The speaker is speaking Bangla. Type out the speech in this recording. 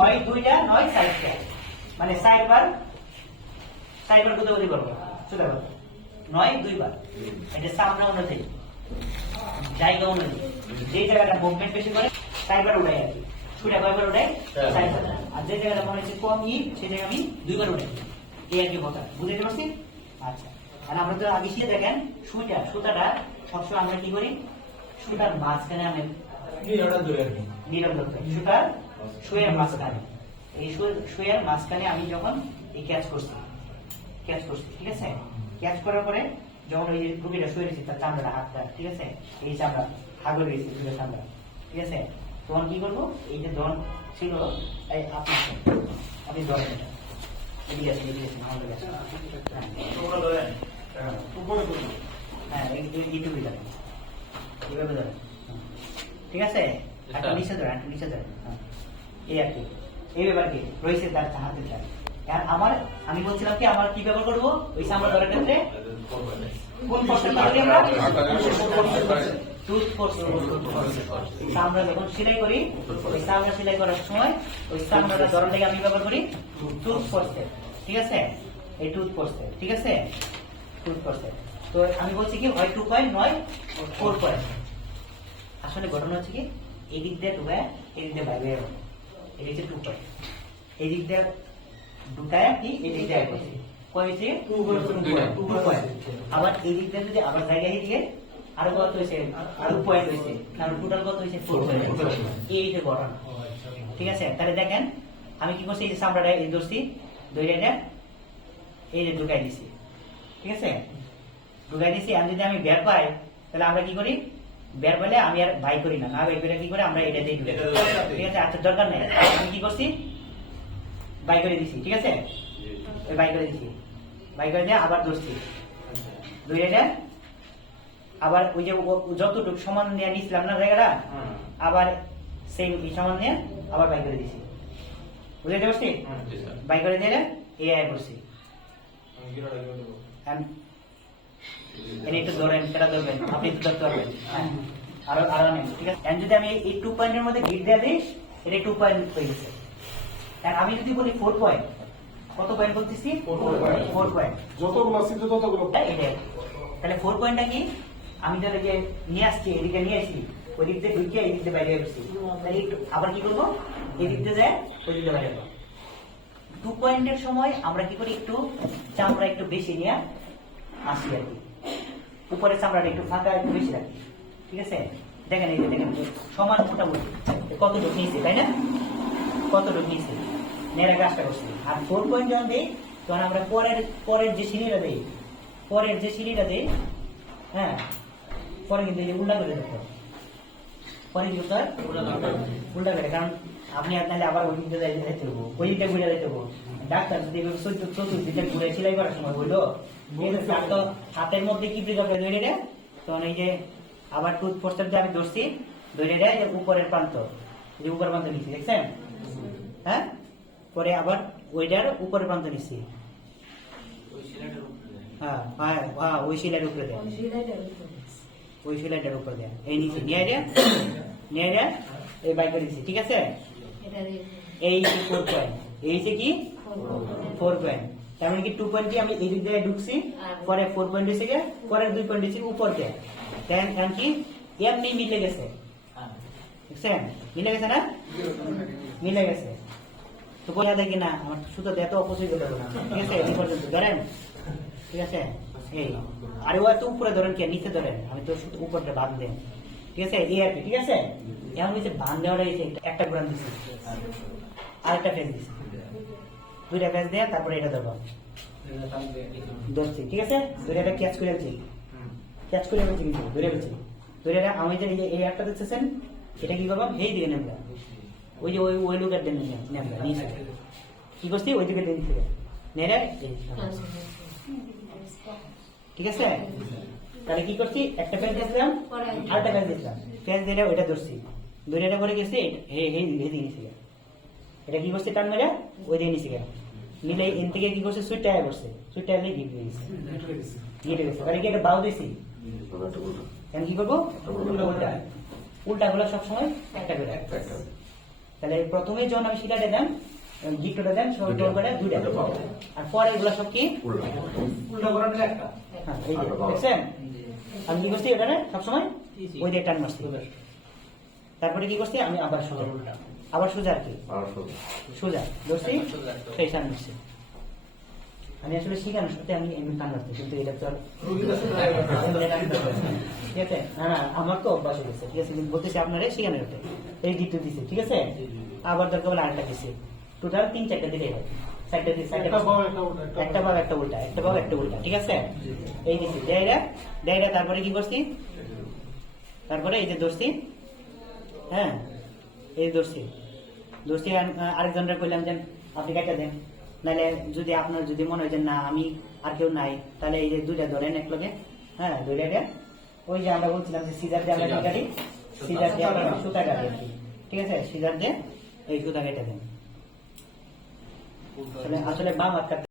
হয় দুইটা নয় চারটা, মানে চারবার কত করে করবো চলে গেল, নয় দুইবার। এটা সামনে অনুযায়ী জায়গা অনুযায়ী যে জায়গাটা মুভমেন্ট বেশি করে চারবার উড়াই আর কি, সুইটা কয়বার উড়াই চারবার, আর যে জায়গাটা মনে হচ্ছে কম সেই জায়গায় আমি দুইবার উড়াই, এই আর কি কথা, বুঝতে পারছি? আচ্ছা, আর আমরা তো আগে শিখে দেখেন সুতাটা সবসময় আমরা কি করি, সুতার মাঝখানে আমি সুতার সুয়ের মাঝখানে, এই সুয়ের মাঝখানে আমি যখন এই ক্যাচ করছি, ঠিক আছে, ক্যাচ করার পরে যখন ওই রুগীটা শুয়ে রয়েছে তার চামড়াটা হাতটা, ঠিক আছে, এই চামড়া হাগল রয়েছে দুটো চামড়া, ঠিক আছে, তখন কি করবো, এই যে দন ছিল আপনি ধরেন এটা এদিকে আছে আমাদের কাছে, হ্যাঁ এইটুকুই ধরেন, এইভাবে ধরেন, ঠিক আছে, একটা নিচে ধরেন, এই আর কি, এই ব্যাপার কি রয়েছে তার হাতে চাই। আমার আমি বলছিলাম কি আমার কি ব্যবহার করবো ওই চামড়া ধরার ক্ষেত্রে, কোন ফসল আমরা চামড়া যখন সেলাই করি, ওই চামড়া সেলাই করার সময় ওই চামড়াটা ধরার লেগে আমি ব্যবহার করি টুথপেস্টের, ঠিক আছে, এই টুথপেস্টের, ঠিক আছে, টুথপেস্টের। তো আমি বলছি কি হয় 2 নয় 4 পয়েন্ট, আসলে ঘটনা হচ্ছে কি এই দিক দিয়ে ঢুকায় এই দিক দিয়ে বাইরে, এই হচ্ছে 2 পয়েন্ট, এই দিক দিয়ে ঢুকায় কি এই দিক দিয়ে করছি কয়েছে 2 পয়েন্ট, আবার এই দিক দিয়ে যদি আবার জায়গায় দিয়ে আরো কত হয়েছে, আরো পয়েন্ট হয়েছে, কারণ টোটাল কত হয়েছে 4 পয়েন্ট, এই যে ঘটনা, ঠিক আছে। তাহলে দেখেন আমি কি করছি, এই যে চামড়াটা এই ধরছি দইটা এই যে ঢুকাই দিছি, ঠিক আছে, ঢুকাই দিছি। আর যদি আমি বের পাই তাহলে আমরা কি করি, বের পেলে আমি আর বাই করি না, বাই করে কি করে আমরা এটা দিয়ে ঢুকে, ঠিক আছে, আচ্ছা দরকার নেই, আমি কি করছি বাই করে দিছি, ঠিক আছে, বাই করে দিছি, বাই করে দিয়ে আবার ধরছি দইটা, আবার ওই যে যতটুকু সমান নিয়ে নিছিলাম না জায়গাটা, আবার সেম সমান নিয়ে আবার বাই করে দিছি, বুঝতে পারছি, বাই করে দিয়ে এই আয় করছি, একটু ধরেন, সেটা ধরবেন, আপনি ধরতে পারবেন, আরো নেই, ঠিক আছে। যদি আমি এই 2 পয়েন্টের মধ্যে গিট দেওয়া দিই, এটা 2 পয়েন্ট হয়ে গেছে। আর আমি যদি বলি 4 পয়েন্ট, কত পয়েন্ট বলতেছি, 4 পয়েন্ট, যতগুলো আছে ততগুলো, তাহলে 4 পয়েন্টটা কি, আমি তাহলে যে নিয়ে আসছি এদিকে নিয়ে আসি, ওই দিক দিয়ে ঢুকিয়ে এই দিক দিয়ে বাইরে আসছি, তাহলে আবার কি করবো, এই দিক দিয়ে যায় ওই দিক দিয়ে বাইরে। 2 পয়েন্টের সময় আমরা কি করি, একটু চামড়া একটু বেশি নিয়ে আসি আর কি, উপরে চামড়াটা একটু ফাঁকা একটু বেশি রাখি, ঠিক আছে। দেখেন এই যে দেখেন সমান মোটামুটি কতটুকু নিয়েছে, তাই না, কতটুকু নিয়েছে নেড়ে কাজটা করছি। আর 4 পয়েন্ট যখন দিই তখন আমরা পরের যে সিঁড়িটা দিই, হ্যাঁ, পরে কিন্তু এই যে উল্টা করে দেখো, পরে কিন্তু উল্টা করে, কারণ আপনি আপনাকে আবার ওই দিকটা যাইতে হবো, ওই দিকটা ঘুরে যাইতে হবো। ডাক্তার যদি চতুর্দিকে ঘুরে সেলাই করার সময় বললো হাতের মধ্যে কি ব্রেক ধরে রে, তখন এই যে আবার টুথপেস্টের যে আমি ধরছি ধরে রে উপরের প্রান্ত, যে উপরের প্রান্ত নিচ্ছি দেখছেন, হ্যাঁ, পরে আবার ওইটার উপরের প্রান্ত নিচ্ছি, হ্যাঁ হ্যাঁ ওই শিলার উপরে দেয়, ওই শিলাটার উপরে দেয়, এই নিচে নিয়ে যায় এই বাইক করে দিচ্ছি, ঠিক আছে। এই 4 পয়েন্ট, এই যে কি 4 পয়েন্ট, তার মানে কি 2 পয়েন্টে আমি এই দিক দিয়ে ঢুকছি, পরে 4 পয়েন্ট এসে গিয়ে পরের 2 পয়েন্ট এসে উপর দিয়ে, কারণ কি এমনি মিলে গেছে, দেখছেন মিলে গেছে না, মিলে গেছে। তো বলে দেখি না আমার সুতো এত অপচয় করতে হবে না, ঠিক আছে, এই পর্যন্ত ধরেন, ঠিক আছে, এই আরে ও এত উপরে ধরেন কি নিচে ধরেন, আমি তো শুধু উপরটা বাঁধ দেন, ঠিক আছে, এই আর কি, ঠিক আছে। এমন হচ্ছে বাঁধ দেওয়াটা একটা গ্রাম দিচ্ছি, আরেকটা ফেস দিচ্ছি, 2টা ফেস দেয়া, তারপরে এটা ধরবো ধরছি, ঠিক আছে, ধরে এটা ক্যাচ করে ফেলছি কিন্তু ধরে ফেলছি, ধরে আমি যে এই একটা দেখতেছেন এটা কি করবো, এই দিকে নেমলা, ওই যে ওই লোকের দেন নেমলা নিচে কি করছি, ওই দিকে দেন থেকে নেড়ে, ঠিক আছে। তাহলে কি করছি, একটা ফেস দিয়েছিলাম, আরেকটা ফেস দিয়েছিলাম, ফেস দিয়ে ওইটা ধরছি, ধরে এটা করে গেছি, এটা কি করছে, টান মেরে ওই দিয়ে নিচে গেল, মিলে এন থেকে কি করছে, সুইট টায়ার করছে, সুইট টায়ার গিট হয়ে গেছে, তাহলে কি এটা বাউ দিছি, এখন কি করবো, উল্টা গুলো সবসময় একটা করে, তাহলে প্রথমে যখন আমি শিলাটা দেন গিট্টটা দেন সব টোল করে দুইটা আর পরে এগুলো সব কি উল্টা করাটা একটা হ্যাঁ এই যে দেখছেন আমি কি করছি এটা সবসময় ওই দিয়ে টান মারছি তারপরে কি করছি আমি আবার সোজা আবার সোজা আর কি সোজা ধরছি সেই টান মারছি আমি আসলে শিখানোর সাথে আমি এমনি টান মারছি কিন্তু এটা তো আর ঠিক আছে না না আমার তো অভ্যাস হয়ে গেছে ঠিক আছে কিন্তু বলতেছি আপনারা শিখানোর সাথে এই গিট্টু দিছে ঠিক আছে আবার দরকার বলে আরেকটা দিছে টোটাল 3-4টা দিলেই হয় চারটা দিছে একটা বাও একটা উল্টা একটা বাও একটা উল্টা ঠিক আছে এই দিছি ডাইরা তারপরে কি করছি তারপরে এই যে ধরছি হ্যাঁ এই ধরছি আরেকজনরা কইলাম যে আপনি কাটা দেন নাহলে যদি আপনার যদি মনে হয় যে না আমি আর কেউ নাই তাহলে এই যে দুইটা ধরেন এক লগে হ্যাঁ দুইটা ওই যে আমরা বলছিলাম যে সিজার দিয়ে আমরা কাটি সিজার দিয়ে আমরা সুতা কাটি আর কি ঠিক আছে সিজার দিয়ে এই সুতা কেটে দেন আসলে বাম হাত কাটতে